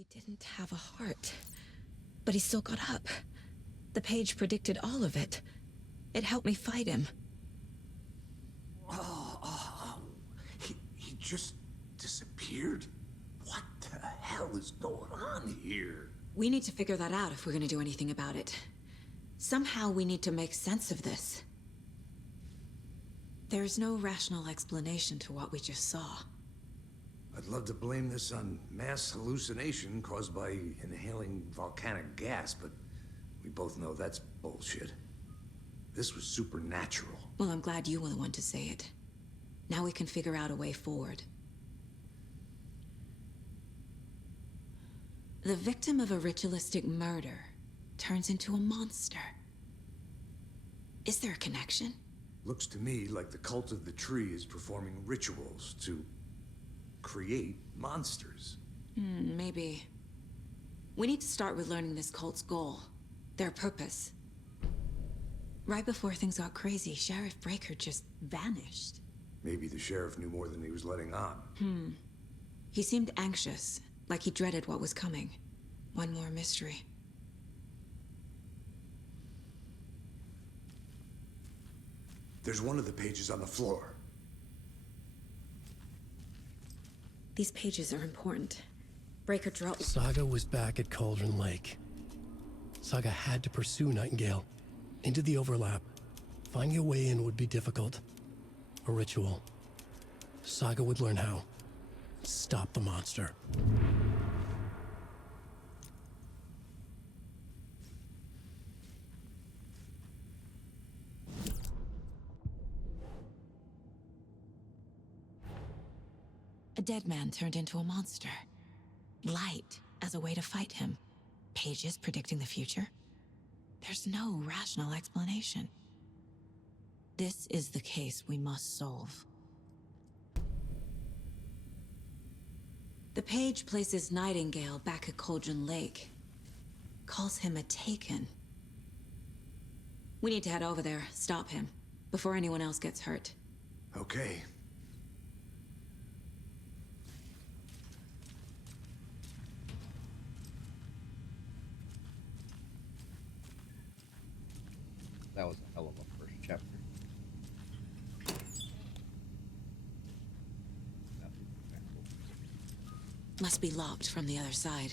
He didn't have a heart, but he still got up. The page predicted all of it. It helped me fight him. He just disappeared? What the hell is going on here? We need to figure that out if we're gonna do anything about it. Somehow we need to make sense of this. There's no rational explanation to what we just saw. I'd love to blame this on mass hallucination caused by inhaling volcanic gas, but we both know that's bullshit. This was supernatural. Well, I'm glad you were the one to say it. Now we can figure out a way forward. The victim of a ritualistic murder turns into a monster. Is there a connection? Looks to me like the cult of the tree is performing rituals to create monsters. Maybe. We need to start with learning this cult's goal, their purpose. Right before things got crazy, Sheriff Breaker just vanished. Maybe the sheriff knew more than he was letting on. He seemed anxious, like he dreaded what was coming. One more mystery. There's one of the pages on the floor. These pages are important. Breaker dropped. Saga was back at Cauldron Lake. Saga had to pursue Nightingale into the overlap. Finding a way in would be difficult. A ritual. Saga would learn how. Stop the monster. A dead man turned into a monster. Light as a way to fight him. Pages predicting the future. There's no rational explanation. This is the case we must solve. The page places Nightingale back at Cauldron Lake. Calls him a Taken. We need to head over there, stop him, before anyone else gets hurt. Okay. That was a hell of a first chapter. Must be locked from the other side.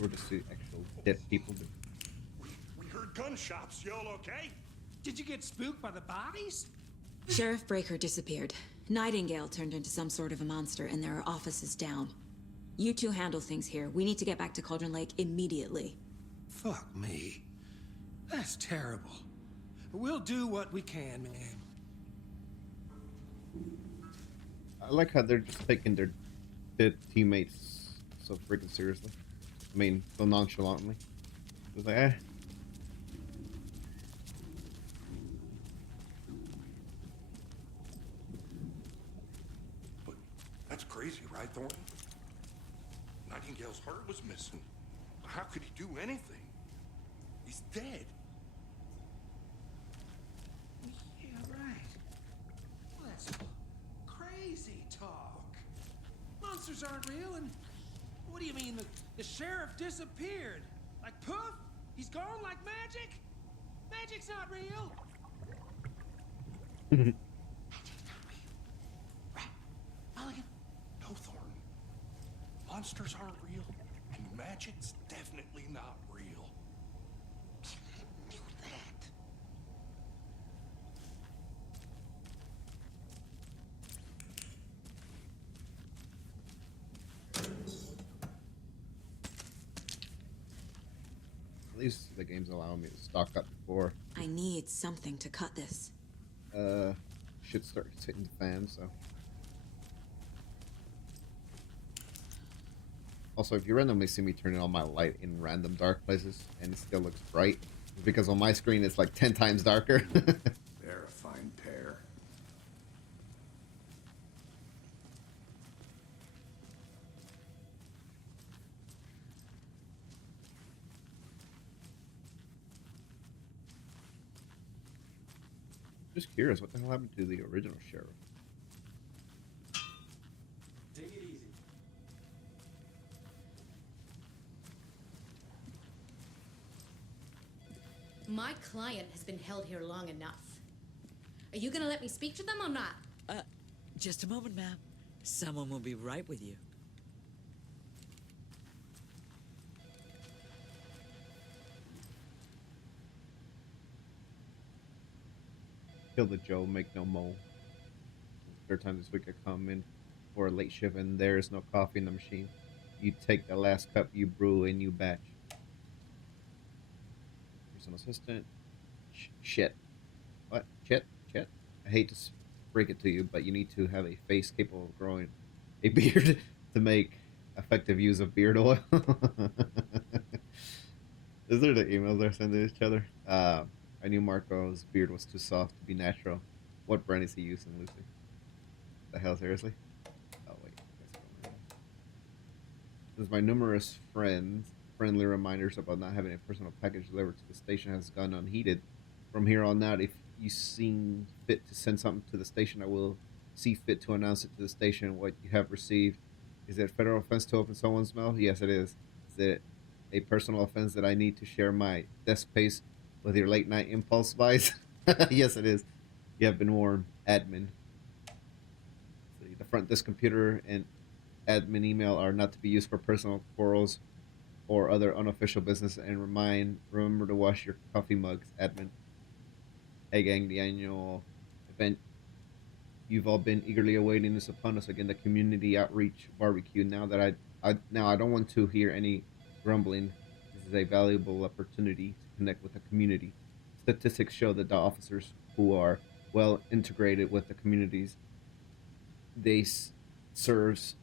We're to see actual dead people. We heard gunshots. Y'all okay? Did you get spooked by the bodies? Sheriff Breaker disappeared. Nightingale turned into some sort of a monster, and there are offices down. You two handle things here. We need to get back to Cauldron Lake immediately. Fuck me. That's terrible. We'll do what we can, man. I like how they're just taking their dead teammates so freaking seriously. I mean, so nonchalantly. It's like, eh. But that's crazy, right, Thornton? Nightingale's heart was missing. How could he do anything? He's dead. Yeah, right. Well, that's crazy talk. Monsters aren't real, and what do you mean the sheriff disappeared? Like poof? He's gone like magic? Magic's not real. Magic's not real. Right, Mulligan? No, Thornton. Monsters aren't real, and magic's definitely not real. Knew that. At least the game's allowing me to stock up before I need something to cut this. shit starts hitting the fan, so. Also, if you randomly see me turning on my light in random dark places and it still looks bright, it's because on my screen it's like 10 times darker. They're a fine pair. Just curious, what the hell happened to the original sheriff? Take it easy. My client has been held here long enough. Are you gonna let me speak to them or not? Just a moment, ma'am. Someone will be right with you. Kill the Joe, make no mo. Third time this week I come in for a late shift and there is no coffee in the machine. You take the last cup, you brew a new batch. Personal assistant. Shit. What? Shit? I hate to break it to you, but you need to have a face capable of growing a beard to make effective use of beard oil. Is there the emails they're sending to each other? I knew Marco's beard was too soft to be natural. What brand is he using, Lucy? The hell, seriously? Oh, wait. Since my numerous friendly reminders about not having a personal package delivered to the station has gone unheeded, from here on out, if you seem fit to send something to the station, I will see fit to announce it to the station what you have received. Is it a federal offense to open someone's mail? Yes, it is. Is it a personal offense that I need to share my desk space with your late night impulse buys? Yes, it is. You have been warned, admin. See, the front desk computer and admin email are not to be used for personal quarrels or other unofficial business. And remember to wash your coffee mugs, admin. Hey gang, the annual event you've all been eagerly awaiting is upon us again. The community outreach barbecue. Now I don't want to hear any grumbling. This is a valuable opportunity to connect with the community. Statistics show that the officers who are well integrated with the communities they serves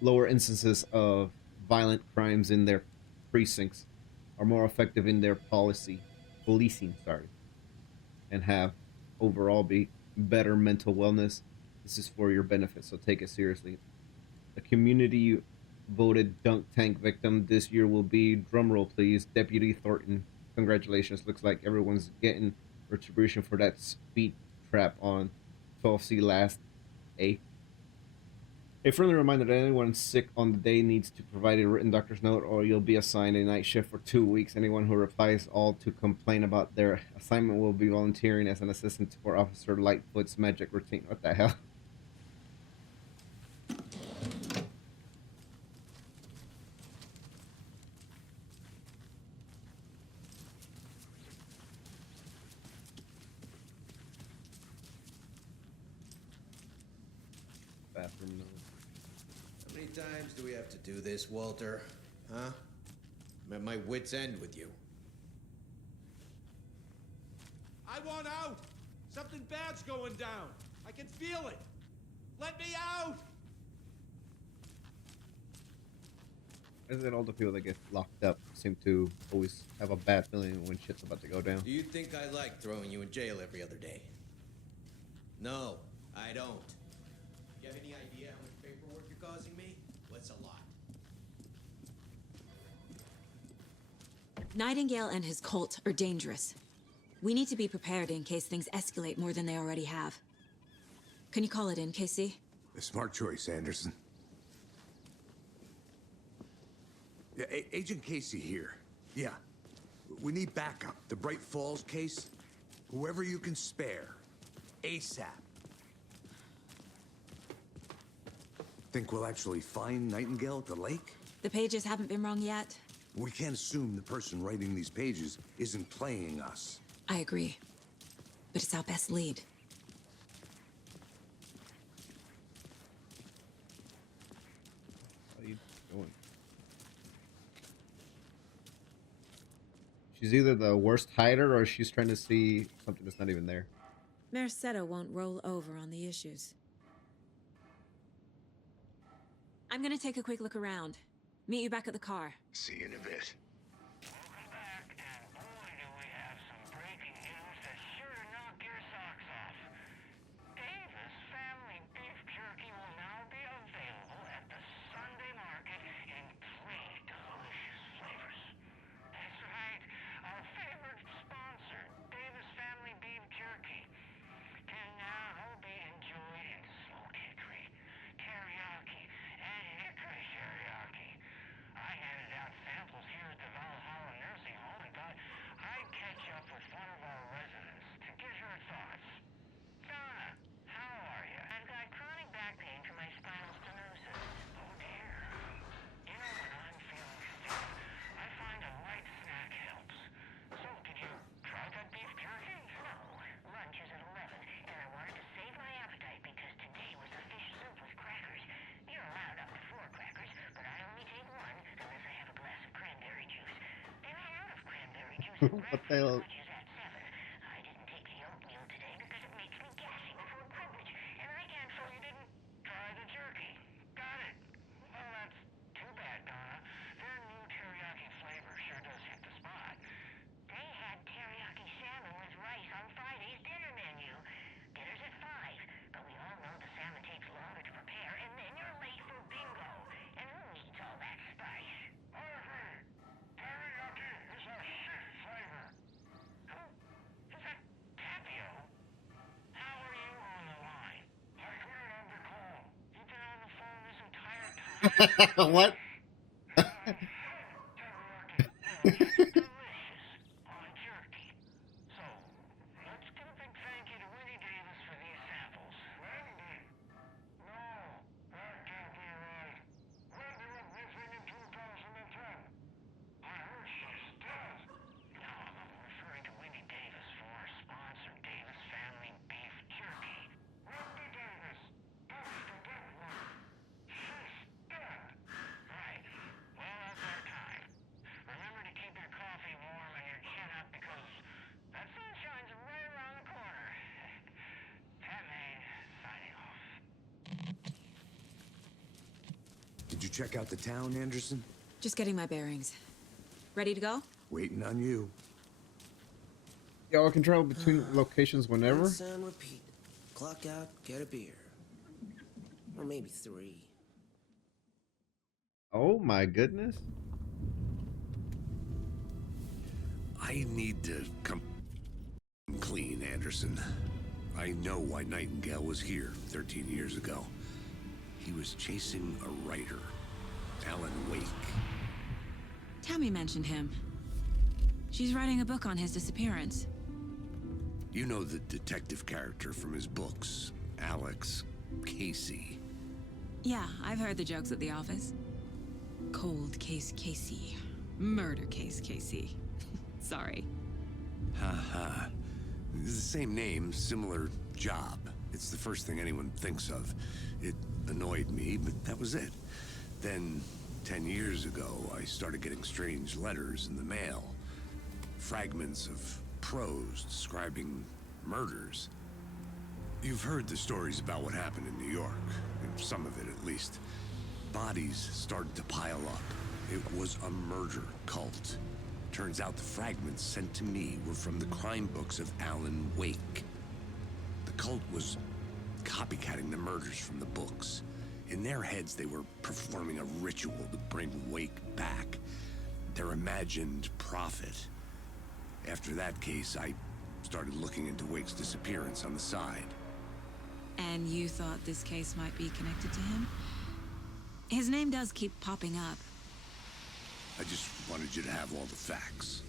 lower instances of violent crimes in their precincts, are more effective in their policing, and have overall be better mental wellness. This is for your benefit, so take it seriously. The community voted dunk tank victim this year will be, drumroll please, Deputy Thornton. Congratulations, looks like everyone's getting retribution for that speed trap on 12C last 8. A friendly reminder that anyone sick on the day needs to provide a written doctor's note or you'll be assigned a night shift for 2 weeks. Anyone who replies all to complain about their assignment will be volunteering as an assistant for Officer Lightfoot's magic routine. What the hell? Bathroom note. How many times do we have to do this, Walter? Huh? I'm at my wit's end with you. I want out! Something bad's going down. I can feel it. Let me out! Is it all the people that get locked up seem to always have a bad feeling when shit's about to go down? Do you think I like throwing you in jail every other day? No, I don't. You have any idea how much paperwork you're causing me? What's a lot? Nightingale and his cult are dangerous. We need to be prepared in case things escalate more than they already have. Can you call it in, KC? A smart choice, Anderson. Yeah, Agent Casey here. Yeah. We need backup. The Bright Falls case. Whoever you can spare. ASAP. Think we'll actually find Nightingale at the lake? The pages haven't been wrong yet. We can't assume the person writing these pages isn't playing us. I agree. But it's our best lead. What are you doing? She's either the worst hider or she's trying to see something that's not even there. Merced won't roll over on the issues. I'm gonna take a quick look around. Meet you back at the car. See you in a bit. Welcome back, and boy do we have some breaking news that's sure to knock your socks off. Davis family beef jerky will now be available at the Sunday market in 3 delivery What the hell? I didn't take the oatmeal today because it makes me gassy before cribbage, and I can't so you didn't try the jerky. Got it. Well, that's too bad, Donna. Their new teriyaki flavor sure does hit the spot. They had teriyaki salmon with rice on Friday's dinner menu. Dinner's at 5, but we all know the salmon takes longer to prepare, and then you're late for bingo. And who needs all that spice? I agree. Teriyaki is a shit flavor. Who? Is that Tapio? How are you on the line? I couldn't have the call. You've been on the phone this entire time? What? Teriyaki. Delicious on jerky. So, let's give a big thank you to Winnie Davis for these samples. Wendy? No, that can't be right. Wendy went missing in 2010. I heard she's dead. No, I'm referring to Winnie Davis from our sponsor, Davis Family Beef Jerky. Wendy Davis. That's the dead one. She's dead. Right. Well, that's our time. Remember to keep your coffee warm and your chin up because that sunshine's right around the corner. Pat Maine, signing off. Did you check out the town, Anderson? Just getting my bearings. Ready to go? Waiting on you. Y'all can travel between locations whenever. Rinse and repeat. Clock out, get a beer. Or maybe 3. Oh my goodness. I need to come clean, Anderson. I know why Nightingale was here 13 years ago. He was chasing a writer, Alan Wake. Tammy mentioned him. She's writing a book on his disappearance. You know the detective character from his books, Alex Casey. Yeah, I've heard the jokes at the office. Cold case Casey. Murder case Casey. Sorry. Ha ha. It's the same name, similar job. It's the first thing anyone thinks of. It annoyed me, but that was it. Then, 10 years ago, I started getting strange letters in the mail. Fragments of prose describing murders. You've heard the stories about what happened in New York. Some of it, at least. Bodies started to pile up. It was a murder cult. Turns out the fragments sent to me were from the crime books of Alan Wake. The cult was copycatting the murders from the books. In their heads, they were performing a ritual to bring Wake back. Their imagined prophet. After that case, I started looking into Wake's disappearance on the side. And you thought this case might be connected to him? His name does keep popping up. I just wanted you to have all the facts.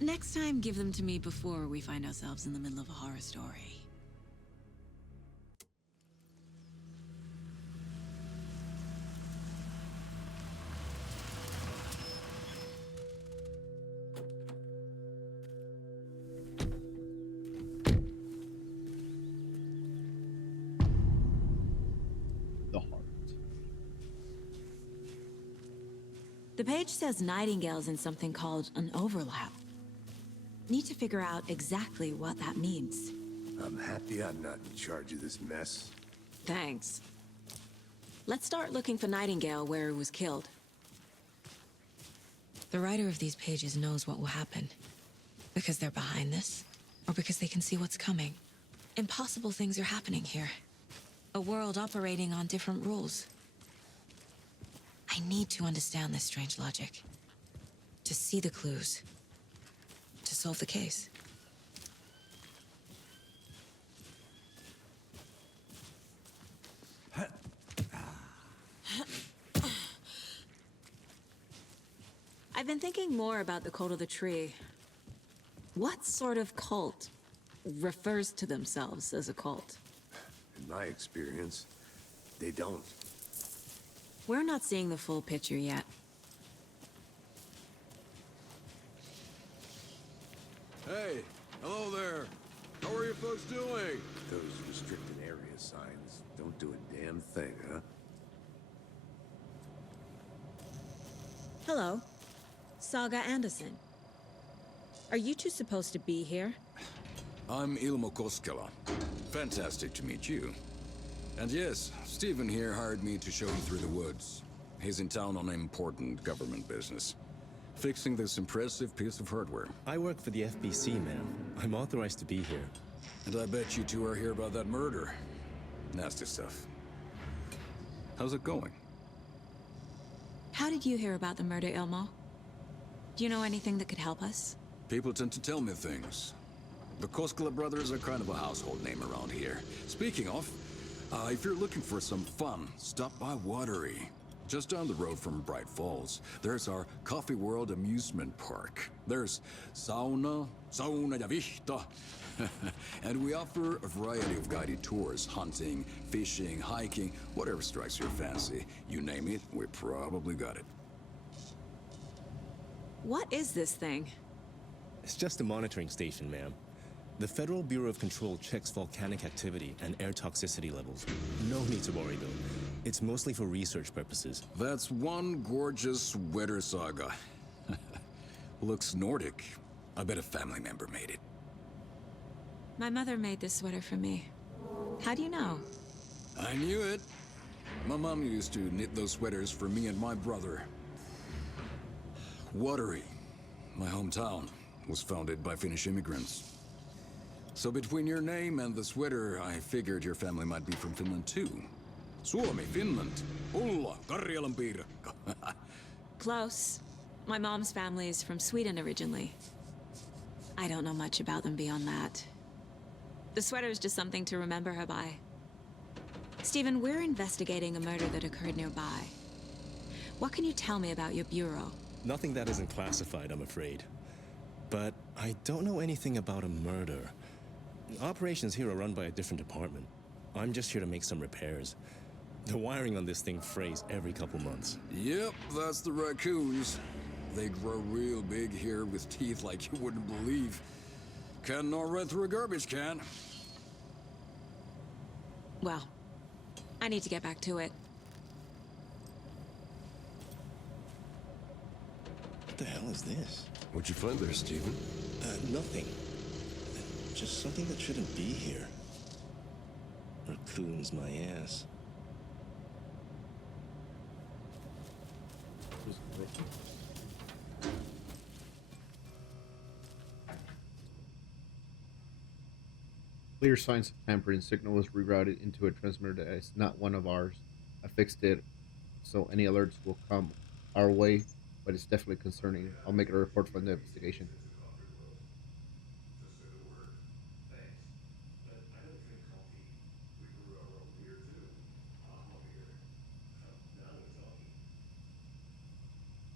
Next time, give them to me before we find ourselves in the middle of a horror story. The heart. The page says Nightingale's in something called an overlap. Need to figure out exactly what that means. I'm happy I'm not in charge of this mess. Thanks. Let's start looking for Nightingale where he was killed. The writer of these pages knows what will happen. Because they're behind this, or because they can see what's coming. Impossible things are happening here. A world operating on different rules. I need to understand this strange logic. To see the clues. To solve the case. I've been thinking more about the cult of the tree. What sort of cult refers to themselves as a cult? In my experience, they don't. We're not seeing the full picture yet. Hey, hello there. How are you folks doing? Those restricted area signs don't do a damn thing, huh? Hello. Saga Anderson. Are you two supposed to be here? I'm Ilmo Koskela. Fantastic to meet you. And yes, Stephen here hired me to show you through the woods. He's in town on important government business, fixing this impressive piece of hardware. I work for the FBC, ma'am. I'm authorized to be here. And I bet you two are here about that murder. Nasty stuff. How's it going? How did you hear about the murder, Ilmo? Do you know anything that could help us? People tend to tell me things. The Koskela brothers are kind of a household name around here. Speaking of, if you're looking for some fun, stop by Watery. Just down the road from Bright Falls, there's our Coffee World amusement park. There's sauna ja vihta. And we offer a variety of guided tours, hunting, fishing, hiking, whatever strikes your fancy. You name it, we probably got it. What is this thing? It's just a monitoring station, ma'am. The Federal Bureau of Control checks volcanic activity and air toxicity levels. No need to worry, though. It's mostly for research purposes. That's one gorgeous weather saga. Looks Nordic. I bet a family member made it. My mother made this sweater for me. How do you know? I knew it. My mom used to knit those sweaters for me and my brother. Watery, my hometown, was founded by Finnish immigrants. So between your name and the sweater, I figured your family might be from Finland too. Suomi, Finland. Ulla, Karjalan piirakka. Close. My mom's family is from Sweden originally. I don't know much about them beyond that. The sweater is just something to remember her by. Stephen, we're investigating a murder that occurred nearby. What can you tell me about your bureau? Nothing that isn't classified, I'm afraid. But I don't know anything about a murder. Operations here are run by a different department. I'm just here to make some repairs. The wiring on this thing frays every couple months. Yep, that's the raccoons. They grow real big here with teeth like you wouldn't believe. Can gnaw right through a garbage can. Well, I need to get back to it. What the hell is this? What'd you find there, Stephen? Nothing. Just something that shouldn't be here. Raccoons my ass. Clear signs of tampering. Signal was rerouted into a transmitter that is not one of ours. I fixed it, so any alerts will come our way, but it's definitely concerning. I'll make a report from the investigation.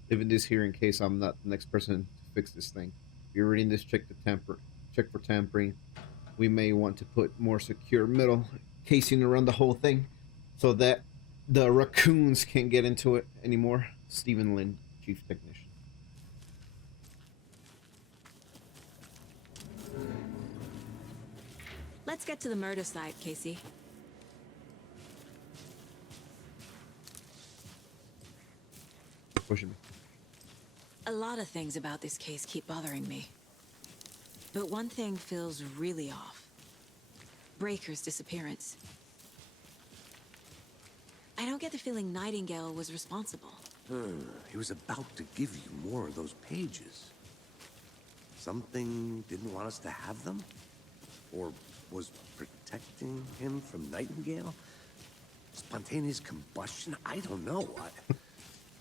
Leaving this here in case I'm not the next person to fix this thing. If you're reading this, check for tampering. We may want to put more secure metal casing around the whole thing so that the raccoons can't get into it anymore. Stephen Lynn, Chief Technician. Let's get to the murder site, Casey. Pushing me. A lot of things about this case keep bothering me. But one thing feels really off. Breaker's disappearance. I don't get the feeling Nightingale was responsible. He was about to give you more of those pages. Something didn't want us to have them? Or was protecting him from Nightingale? Spontaneous combustion? I don't know.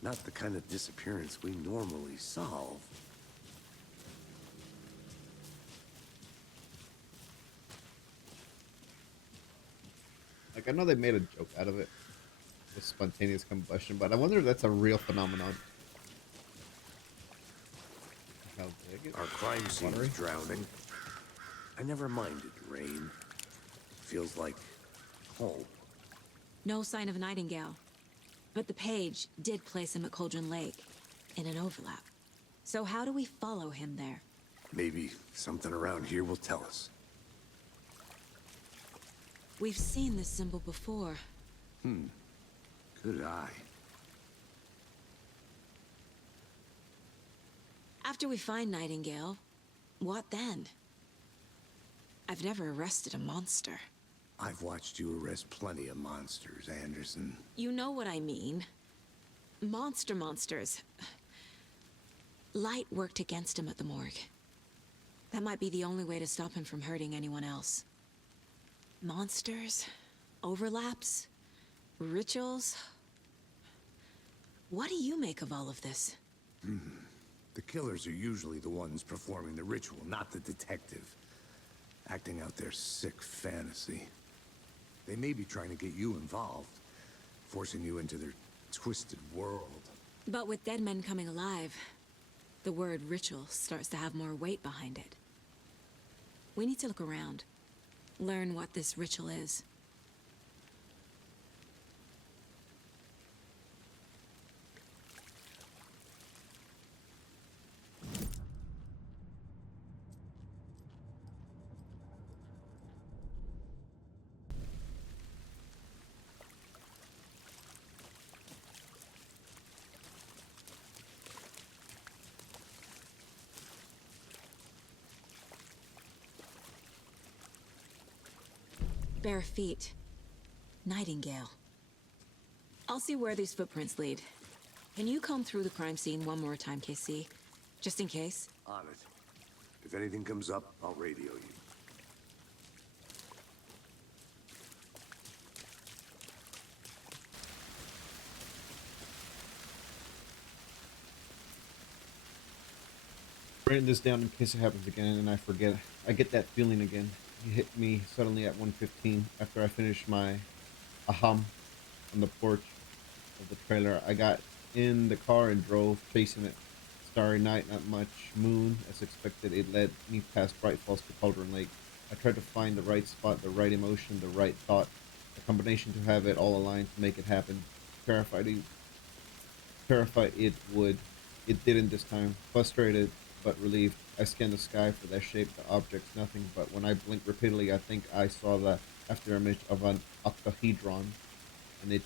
Not the kind of disappearance we normally solve. Like, I know they made a joke out of it, with spontaneous combustion, but I wonder if that's a real phenomenon. How big Our crime scene is drowning. I never minded rain. Feels like home. No sign of Nightingale. But the page did place him at Cauldron Lake, in an overlap. So how do we follow him there? Maybe something around here will tell us. We've seen this symbol before. Good eye. After we find Nightingale, What then? I've never arrested a monster. I've watched you arrest plenty of monsters, Anderson. You know what I mean. Monsters. Light worked against him at the morgue. That might be the only way to stop him from hurting anyone else. Monsters? Overlaps? Rituals? What do you make of all of this? The killers are usually the ones performing the ritual, not the detective. Acting out their sick fantasy. They may be trying to get you involved, forcing you into their twisted world. But with dead men coming alive, the word ritual starts to have more weight behind it. We need to look around, learn what this ritual is. Bare feet. Nightingale. I'll see where these footprints lead. Can you comb through the crime scene one more time, KC? Just in case? On it. If anything comes up, I'll radio you. Writing this down in case it happens again and I forget. I get that feeling again. It hit me suddenly at 1:15 after I finished my aham on the porch of the trailer. I got in the car and drove, chasing it. Starry night, not much moon. As expected, it led me past Bright Falls to Cauldron Lake. I tried to find the right spot, the right emotion, the right thought, a combination to have it all aligned to make it happen. Terrified it would. It didn't this time. Frustrated but relieved. I scanned the sky for that shape, the objects, nothing. But when I blinked repeatedly, I think I saw the afterimage of an octahedron, and it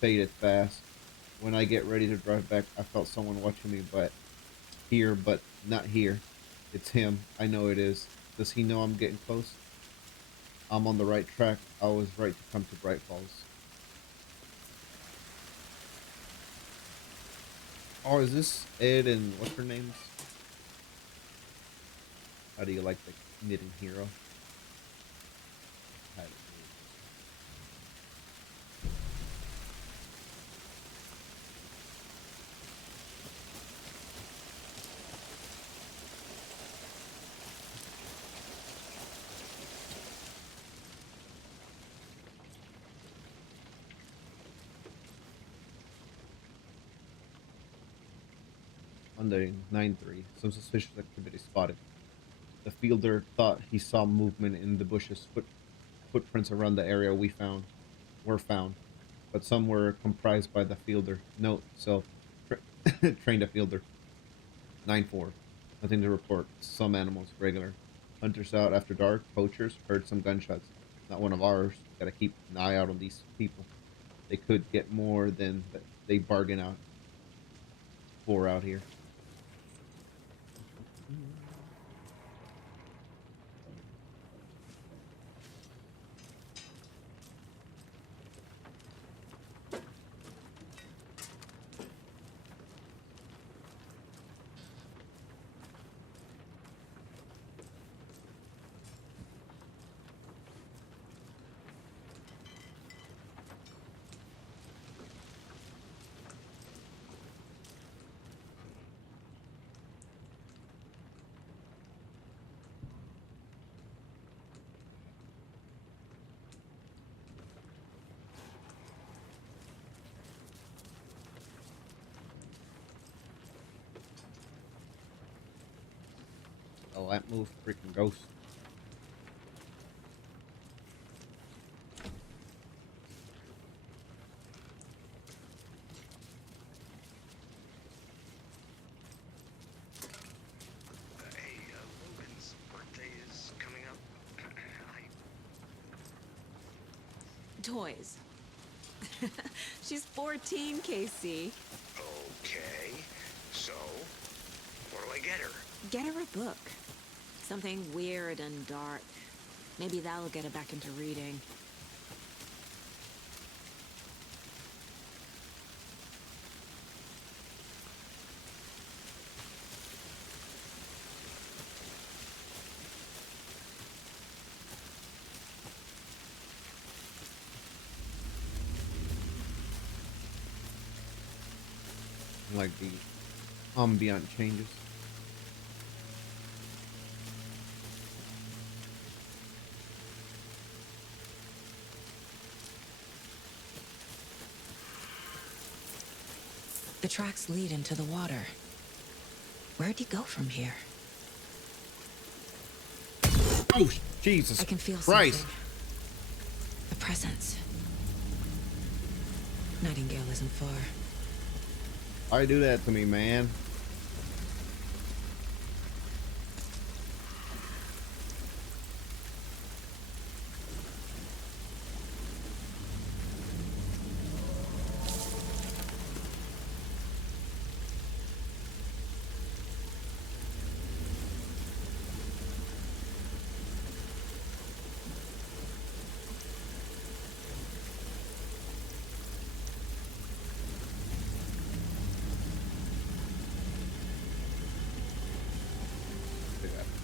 faded fast. When I get ready to drive back, I felt someone watching me, but not here. It's him. I know it is. Does he know I'm getting close? I'm on the right track. I was right to come to Bright Falls. Oh, is this Ed and what's her name's? How do you like the knitting hero? Monday, 9/3. Some suspicious activity spotted. The fielder thought he saw movement in the bushes. Footprints around the area were found, but some were comprised by the fielder. Note: so trained a fielder. 9/4. Nothing to report. Some animals regular. Hunters out after dark. Poachers heard some gunshots. Not one of ours. Gotta keep an eye out on these people. They could get more than they bargain out for out here. Oh, that moved, freaking ghost. Hey, Logan's birthday is coming up. Toys. She's 14, KC. Okay, so what do I get her? Get her a book. Something weird and dark. Maybe that'll get her back into reading. Like the ambient changes. The tracks lead into the water. Where'd he go from here? Oh, Jesus I can feel Christ. something. A presence. Nightingale isn't far. Why do that to me, man?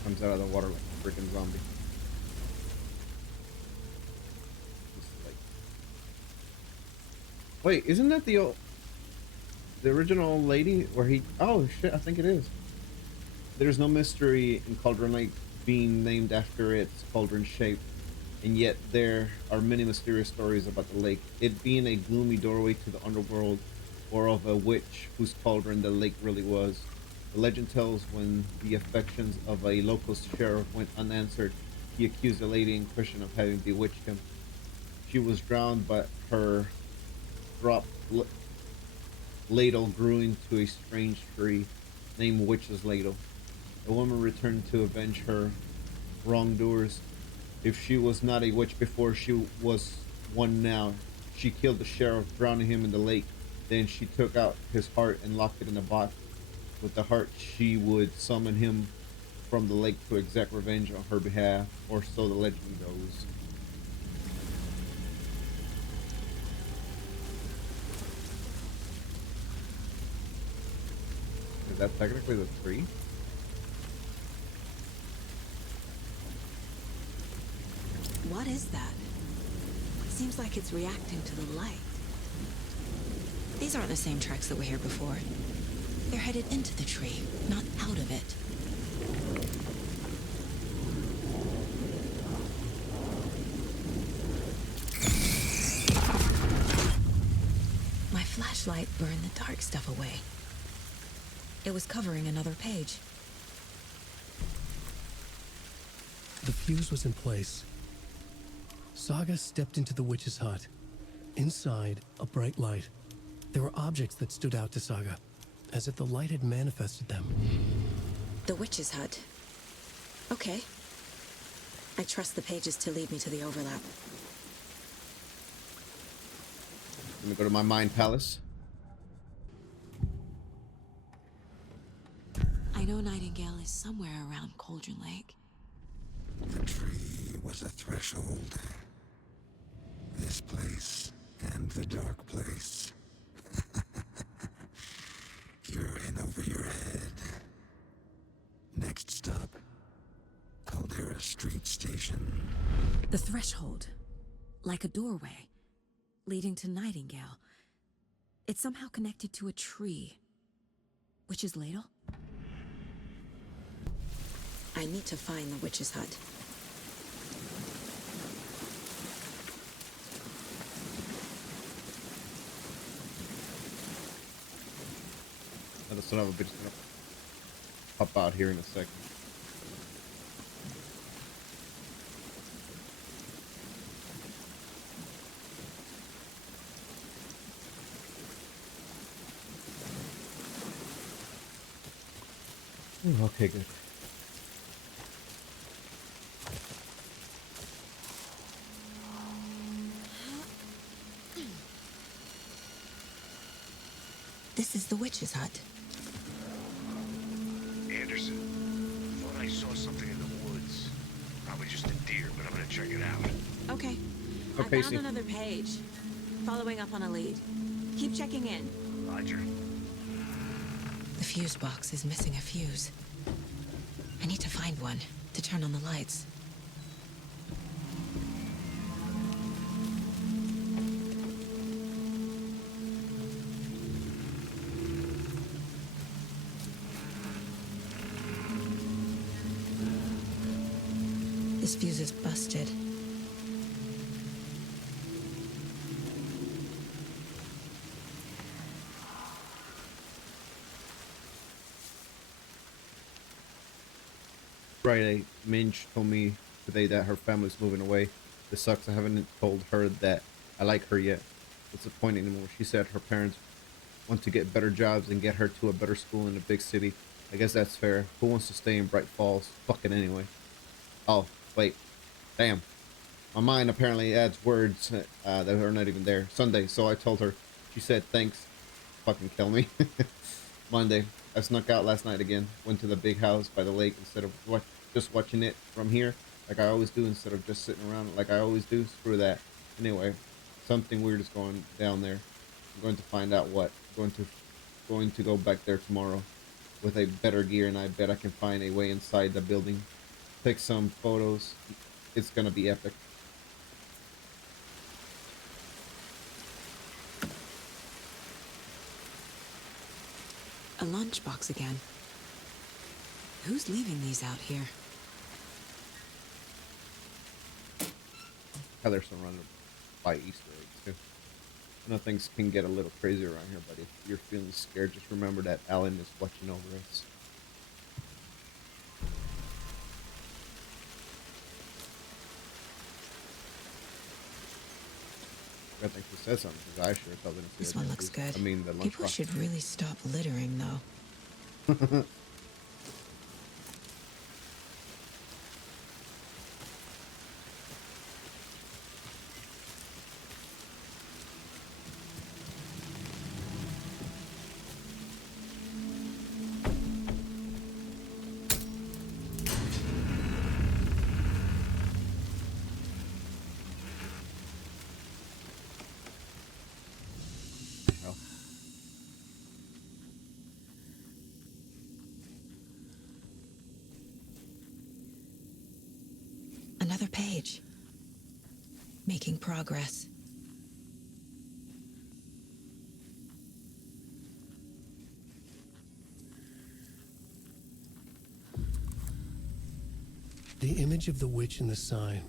Comes out of the water like a freaking zombie. Wait, isn't that the original lady where he? Oh shit, I think it is. There's no mystery in Cauldron Lake being named after its cauldron shape, and yet there are many mysterious stories about the lake. It being a gloomy doorway to the underworld, or of a witch whose cauldron the lake really was. The legend tells when the affections of a local sheriff went unanswered, he accused the lady in question of having bewitched him. She was drowned, but her dropped ladle grew into a strange tree named Witch's Ladle. A woman returned to avenge her wrongdoers. If she was not a witch before, she was one now. She killed the sheriff, drowning him in the lake. Then she took out his heart and locked it in a box. With the heart, she would summon him from the lake to exact revenge on her behalf, or so the legend goes. Is that technically the tree? What is that? Seems like it's reacting to the light. These aren't the same tracks that were here before. They're headed into the tree, not out of it. My flashlight burned the dark stuff away. It was covering another page. The fuse was in place. Saga stepped into the witch's hut. Inside, a bright light. There were objects that stood out to Saga, as if the light had manifested them. The witch's hut. Okay. I trust the pages to lead me to the overlap. Let me go to my mind palace. I know Nightingale is somewhere around Cauldron Lake. The tree was a threshold. This place and the dark place. You're in over your head. Next stop, Caldera Street Station. The threshold. Like a doorway. Leading to Nightingale. It's somehow connected to a tree. Witch's Ladle? I need to find the witch's hut. The son of a bitch is gonna pop out here in a second. Ooh, okay, good. This is the witch's hut. Anderson, thought I saw something in the here, but I'm gonna check it out. Okay. Okay, I found see. another page. Following up on a lead. Keep checking in. Roger. The fuse box is missing a fuse. I need to find one to turn on the lights. This fuse is busted. Friday, Minge told me today that her family's moving away. This sucks. I haven't told her that I like her yet. What's the point anymore? She said her parents want to get better jobs and get her to a better school in a big city. I guess that's fair. Who wants to stay in Bright Falls? Fucking anyway. Oh, wait. Damn. My mind apparently adds words that are not even there. Sunday, so I told her. She said thanks. Fucking kill me. Monday, I snuck out last night again. Went to the big house by the lake instead of just watching it from here, like I always do, instead of just sitting around like I always do. Screw that. Anyway, something weird is going down there. I'm going to find out what. Going to go back there tomorrow with a better gear, and I bet I can find a way inside the building. Take some photos. It's gonna be epic. A lunchbox again. Who's leaving these out here? How there's some running by Easter eggs too. I know things can get a little crazy around here, but if you're feeling scared, just remember that Alan is watching over us. I think she said something because I sure as hell didn't see This it. one looks good. I mean, the People lunchbox. should really stop littering, though. Hell. Another page. Making progress. The image of the witch in the sign.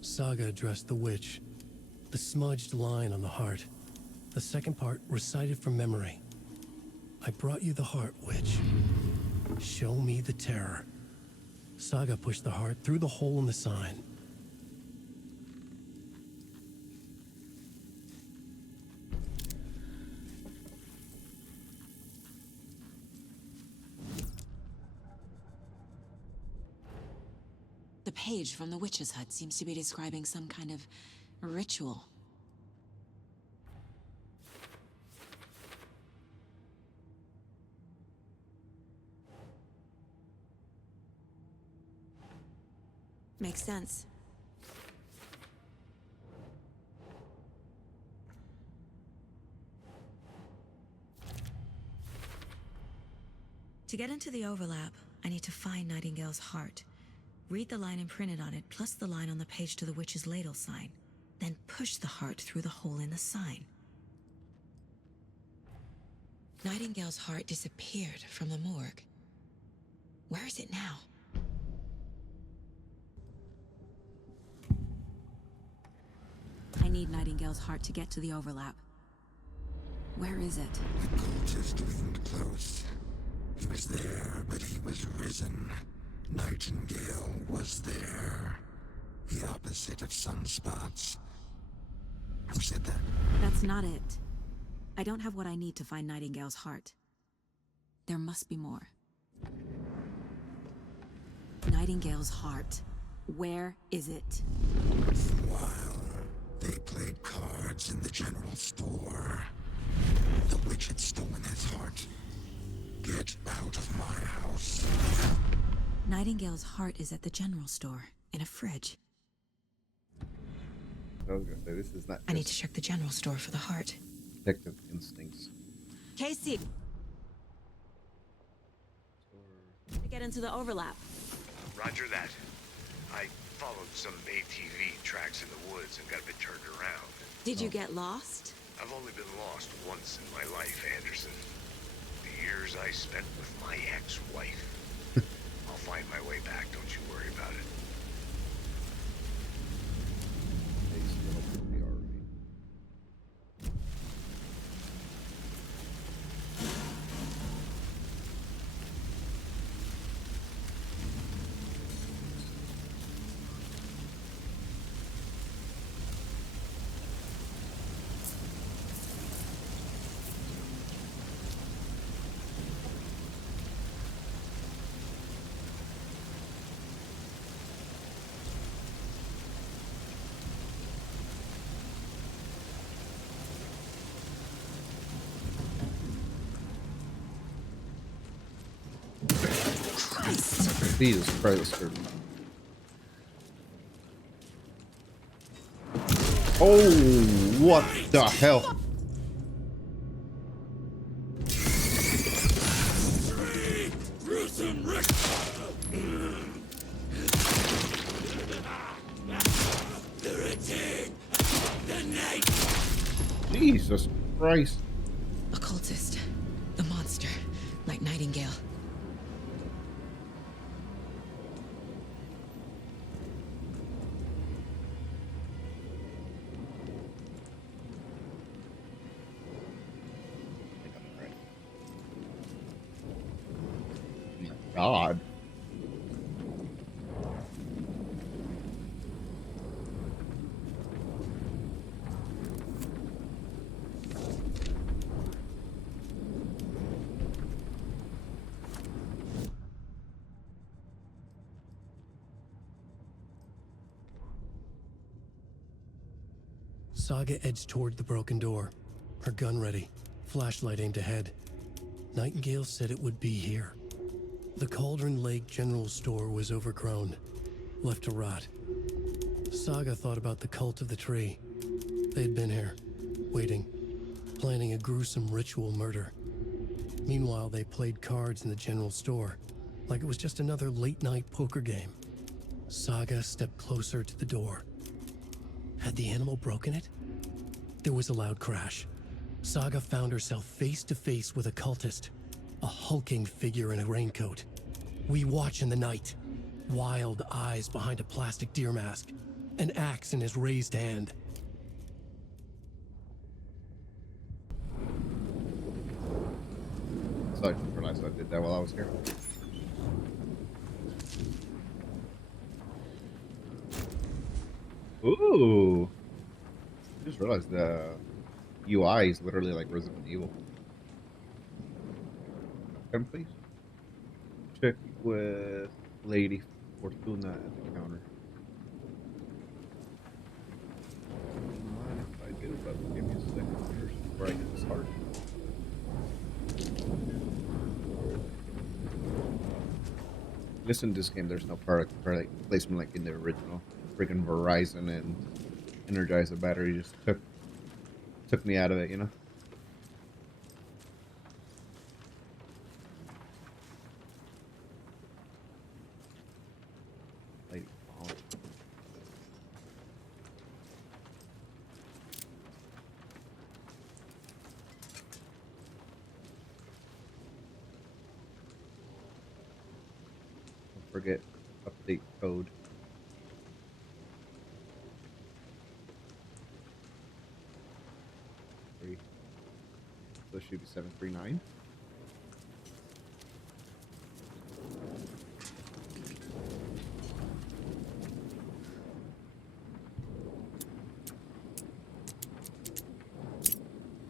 Saga addressed the witch. The smudged line on the heart. The second part recited from memory. I brought you the heart, witch. Show me the terror. Saga pushed the heart through the hole in the sign. The page from the witch's hut seems to be describing some kind of ritual. Makes sense. To get into the overlap, I need to find Nightingale's heart. Read the line imprinted on it, plus the line on the page to the witch's ladle sign. Then push the heart through the hole in the sign. Nightingale's heart disappeared from the morgue. Where is it now? I need Nightingale's heart to get to the overlap. Where is it? The cultist leaned close. He was there, but he was risen. Nightingale was there. The opposite of sunspots. Who said that? That's not it. I don't have what I need to find Nightingale's heart. There must be more. Nightingale's heart. Where is it? While they played cards in the general store, the witch had stolen his heart. Get out of my house. Nightingale's heart is at the general store. in a fridge. I was gonna say, this is not I need to just check the general store for the heart. detective instincts. Casey! To get into the overlap. Roger that. I followed some ATV tracks in the woods and got a bit turned around. Did you get lost? I've only been lost once in my life, Anderson. The years I spent with my ex-wife. I'll find my way back, don't you worry about it. Jesus Christ. Oh, what the hell? Jesus Christ. Occultist. The monster. Like Nightingale. God. Saga edged toward the broken door, her gun ready, flashlight aimed ahead. Nightingale said it would be here. The Cauldron Lake General Store was overgrown, left to rot. Saga thought about the cult of the tree. They had been here, waiting, planning a gruesome ritual murder. Meanwhile, they played cards in the general store, like it was just another late-night poker game. Saga stepped closer to the door. Had the animal broken it? There was a loud crash. Saga found herself face to face with a cultist, a hulking figure in a raincoat. We watch in the night, wild eyes behind a plastic deer mask, an axe in his raised hand. So I just realized I did that while I was here. Ooh. I just realized the UI is literally like Resident Evil. Come please. Check with Lady Fortuna at the counter. Mind if I do, but give me a second first before I get this hard. Listen to this game, there's no product placement like in the original. Freaking Verizon and Energizer battery just took me out of it, you know? Lady Fallen. Don't forget update code. So it should be 739.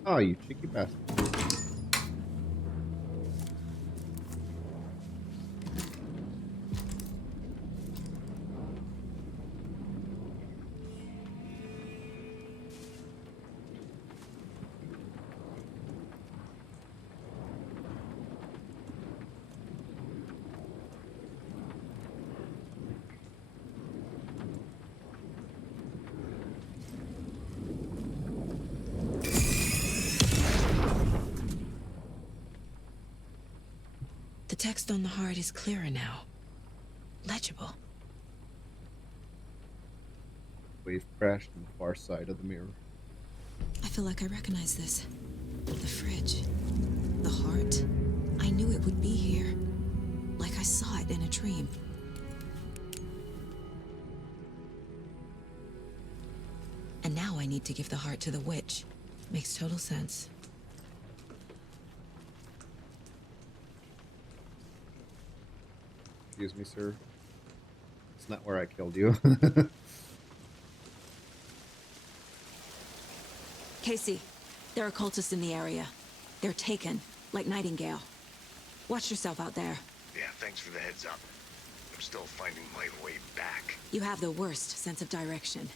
Oh, you cheeky bastard. The text on the heart is clearer now. Legible. Wave crashed on the far side of the mirror. I feel like I recognize this. The fridge. The heart. I knew it would be here. Like I saw it in a dream. And now I need to give the heart to the witch. Makes total sense. Excuse me, sir. It's not where I killed you. Casey, there are cultists in the area. They're taken, like Nightingale. Watch yourself out there. Yeah, thanks for the heads up. I'm still finding my way back. You have the worst sense of direction.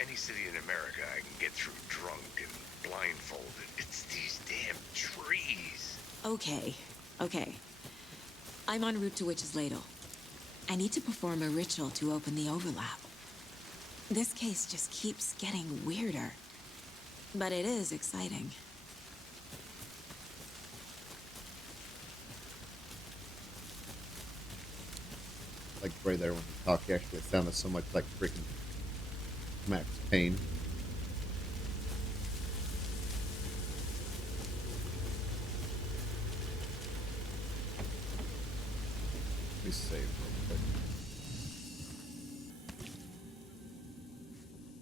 Any city in America I can get through drunk and blindfolded. It's these damn trees. Okay. I'm en route to Witch's Ladle. I need to perform a ritual to open the overlap. This case just keeps getting weirder. But it is exciting. Like right there when you talk, actually, it sounded so much like freaking Max Payne. Let me save real quick.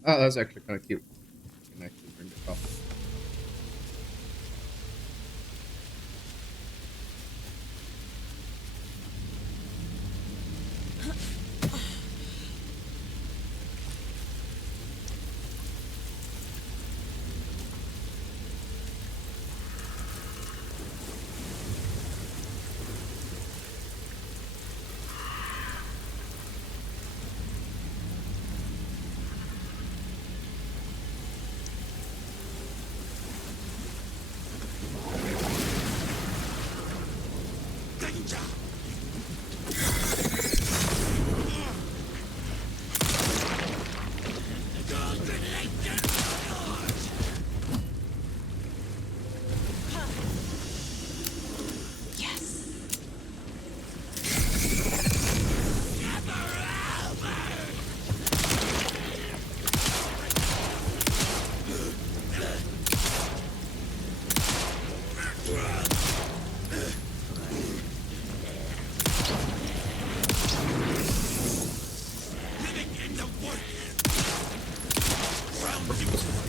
Oh, that's actually kind of cute. I can actually bring it up.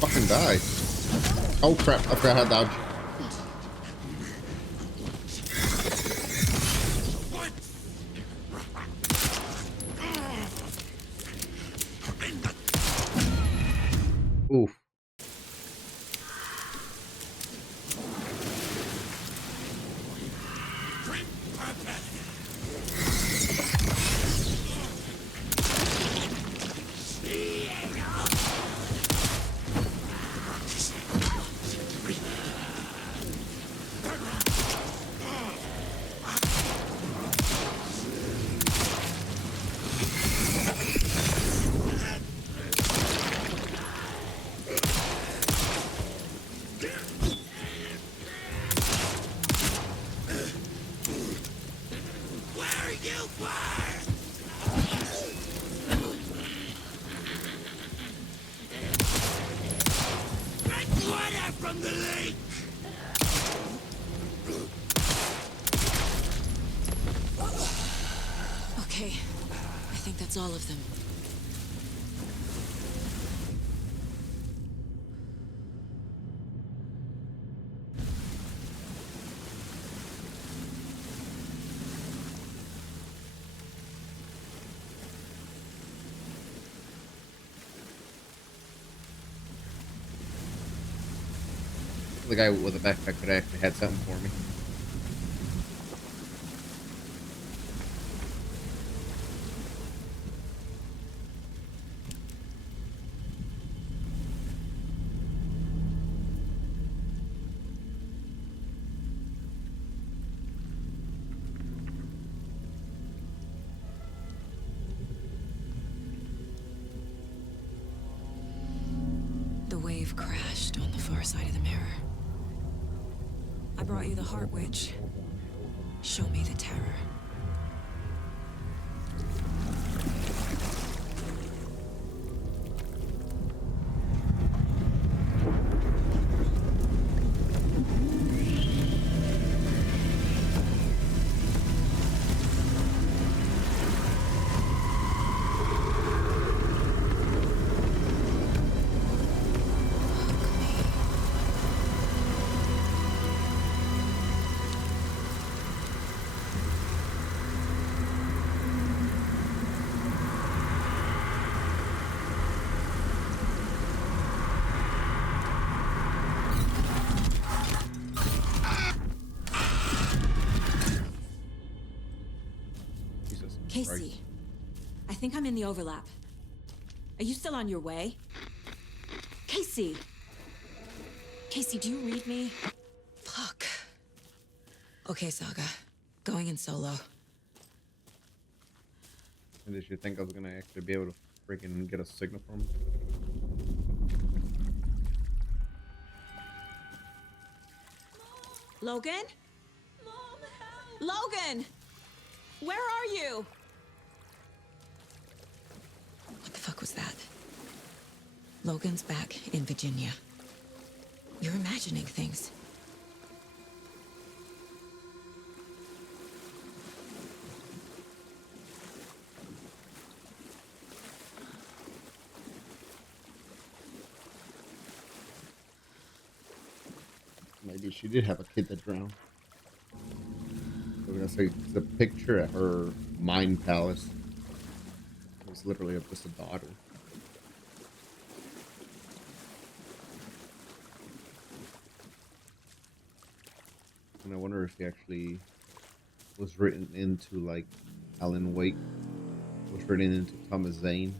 Fucking die. Oh crap, I forgot how to dodge. Oof. Okay, I think that's all of them. The guy with the backpack could actually had something for me. The wave crashed on the far side of the mirror. I brought you the Heart Witch. Show me the terror. Casey, I think I'm in the overlap. Are you still on your way? Casey! Casey, do you read me? Fuck. Okay, Saga. Going in solo. And did you think I was gonna actually be able to freaking get a signal from him? Logan? Mom, help! Logan! Where are you? What the fuck was that? Logan's back in Virginia. You're imagining things. Maybe she did have a kid that drowned. We're gonna say the picture at her mind palace was literally just a daughter. And I wonder if he actually was written into like Alan Wake, was written into Thomas Zane.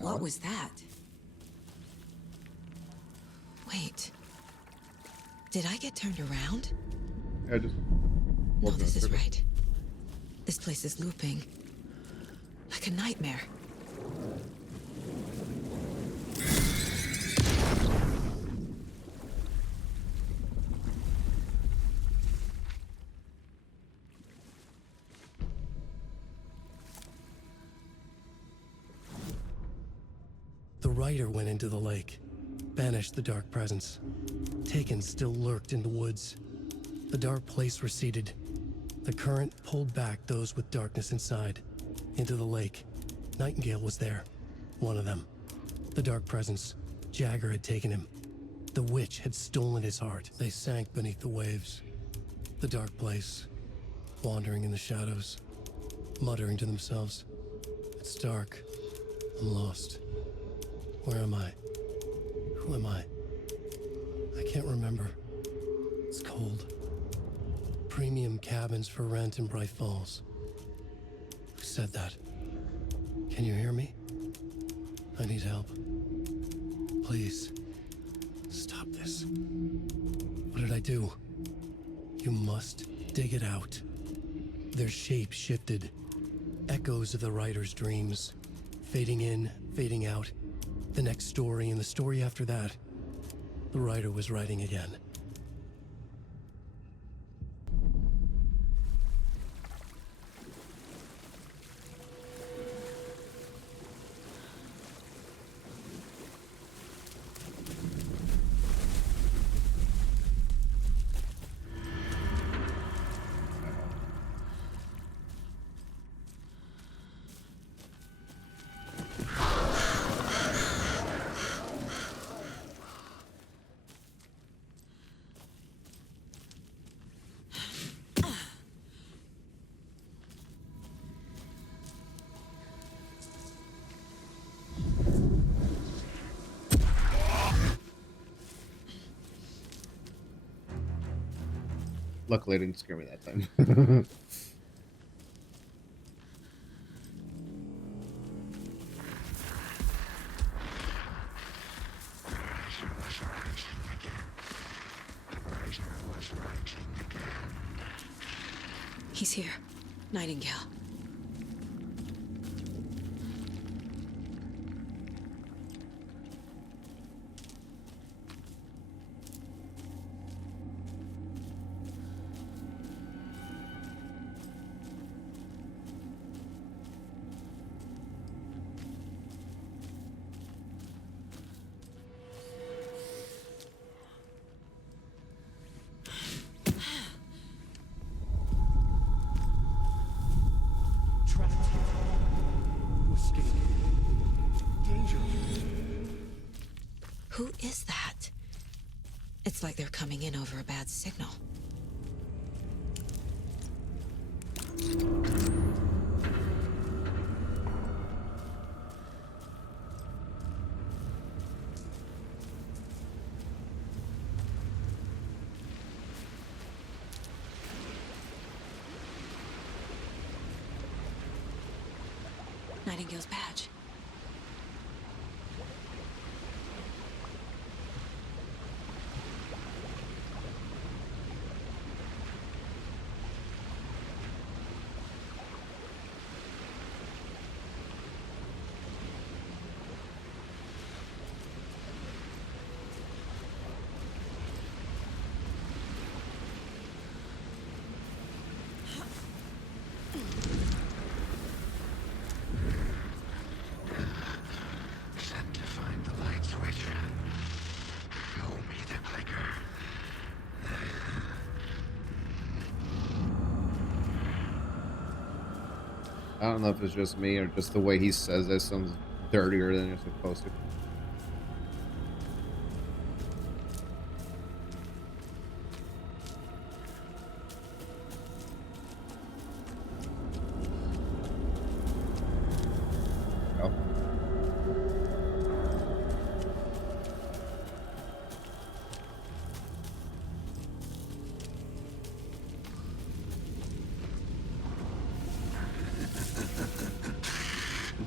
What was that? Wait. Did I get turned around? I just... No, this is right. This place is looping. Like a nightmare. The rider went into the lake, banished the dark presence. Taken still lurked in the woods. The dark place receded. The current pulled back those with darkness inside, into the lake. Nightingale was there, one of them. The dark presence, Jagger had taken him. The witch had stolen his heart. They sank beneath the waves. The dark place, wandering in the shadows, muttering to themselves. It's dark. I'm lost. Where am I? Who am I? I can't remember. It's cold. Premium cabins for rent in Bright Falls. Who said that? Can you hear me? I need help. Please. Stop this. What did I do? You must dig it out. Their shape shifted. Echoes of the writer's dreams. Fading in, fading out. The next story and the story after that. The writer was writing again. Luckily, it didn't scare me that time. He's here. Nightingale. Who is that? It's like they're coming in over a bad signal. Nightingale's badge. Sent to find the light switch. Show me the clicker. I don't know if it's just me or just the way he says it sounds dirtier than it's supposed to. Oh.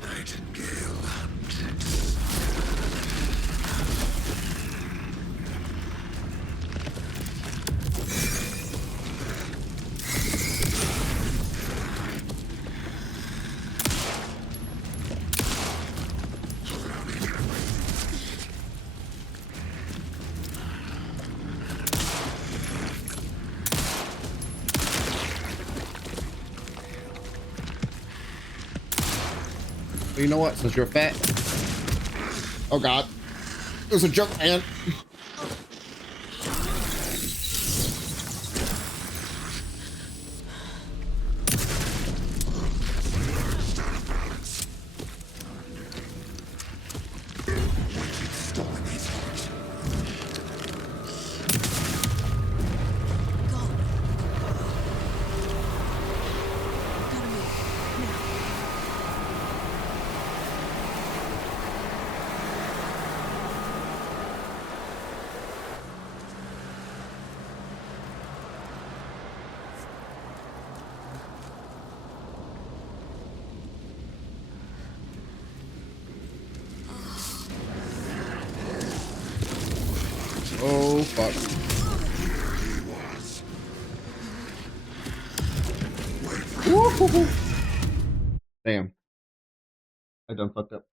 Nightingale hunted. You know what? Since you're fat. Oh God. There's a jump man. Oh fuck. Woo-hoo-hoo. Damn. I done fucked up.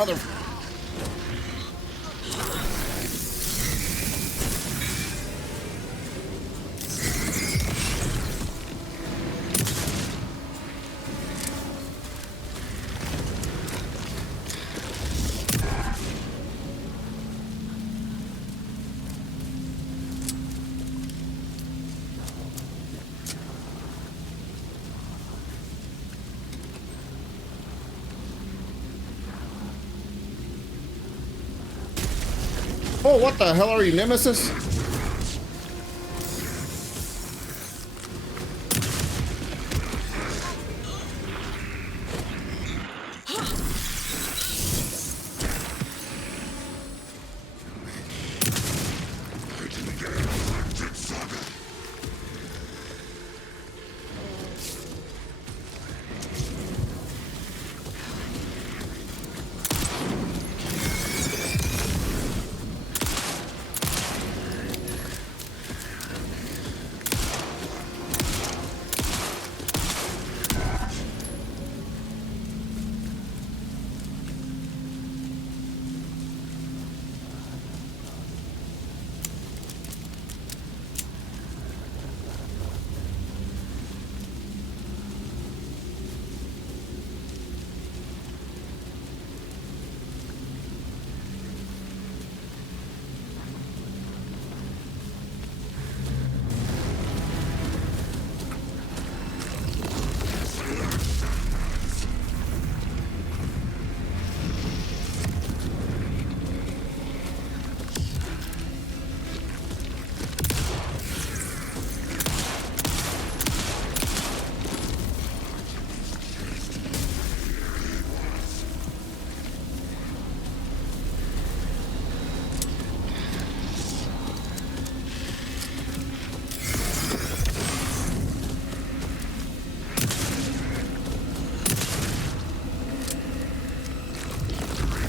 Mother. Oh, what the hell are you, Nemesis?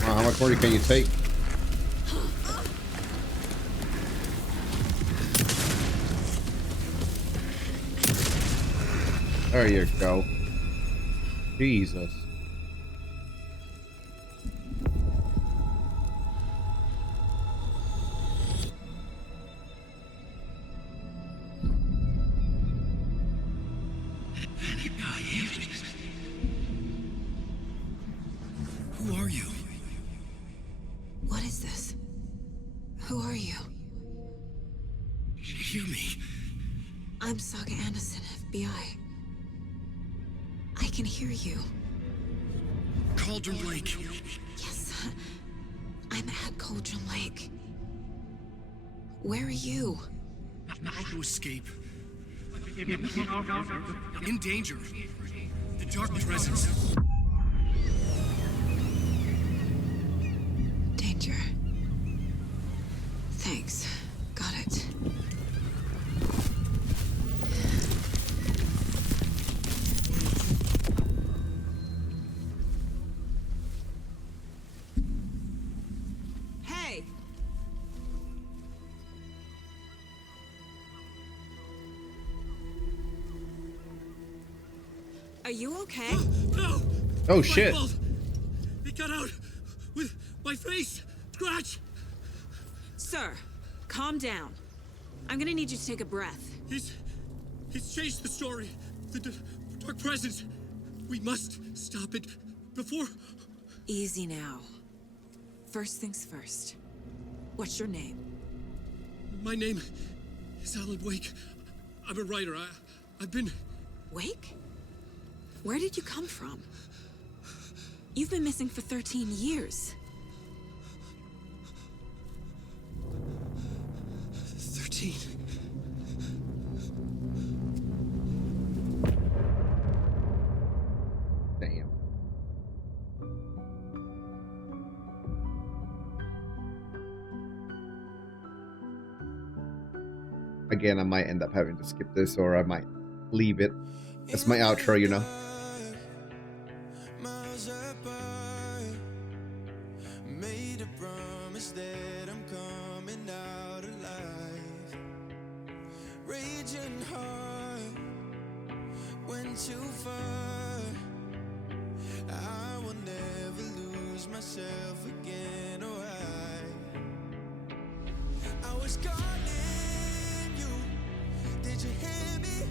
How much more can you take? There you go. Jesus. Who are you? What is this? Who are you? Hear me. I'm Saga Anderson, FBI. I can hear you. Cauldron Lake. Yes, I'm at Cauldron Lake. Where are you? How to escape. In danger. The dark presence. Danger. Thanks. Got it. Hey! Are you okay? No! Oh shit. It got out with my face. Scratch! Sir, calm down. I'm gonna need you to take a breath. He's changed the story. The dark presence. We must stop it before... Easy now. First things first. What's your name? My name is Alan Wake. I'm a writer. I've been... Wake? Where did you come from? You've been missing for 13 years. 13. Damn. Again, I might end up having to skip this, or I might leave it. That's my outro, you know. Made a promise that I'm coming out alive. Raging heart went too far. I will never lose myself again. Oh, I was calling you. Did you hear me?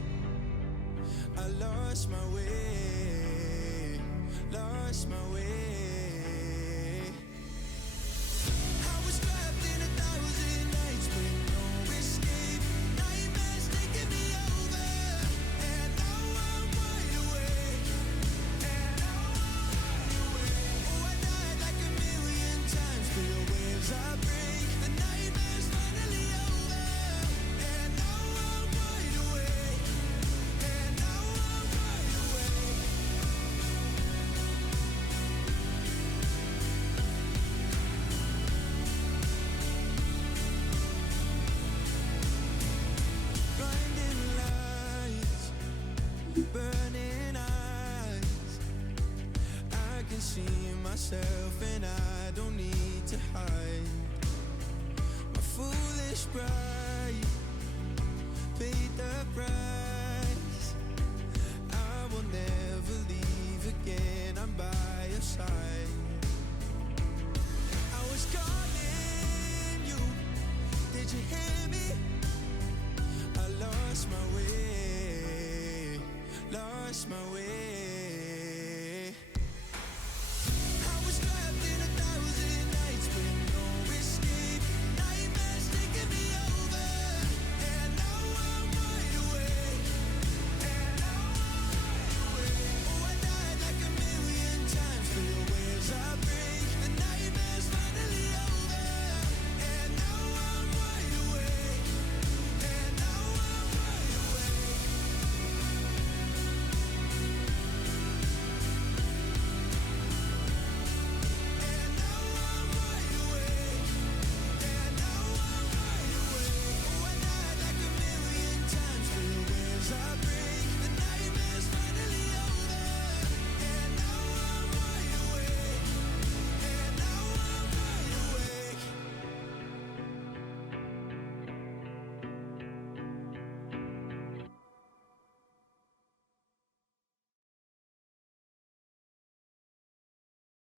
I lost my way. Lost my way. I was trapped in 1,000 nights with no escape. Nightmares taking me over, and now I'm wide awake. Oh, I died like 1,000,000 times. Feel waves I break. The night can see myself and I don't need to hide. My foolish pride paid the price. I will never leave again, I'm by your side. I was calling you, did you hear me? I lost my way, lost my way. I was trapped in 1,000 nights with no escape. Nightmares taking me over, and now I'm wide awake. And now I'm wide awake. Oh, I died like a million times, still waves I break. The nightmare's finally over, and now I'm wide awake. And now I'm wide awake. And now I'm wide awake. And now I'm wide awake. Oh, I died like a million times, still waves I break. The nightmare's finally over, and now I'm wide awake. And now I'm wide awake.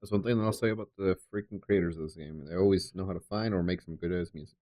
That's one thing that I'll say about the freaking creators of this game. They always know how to find or make some good ass music.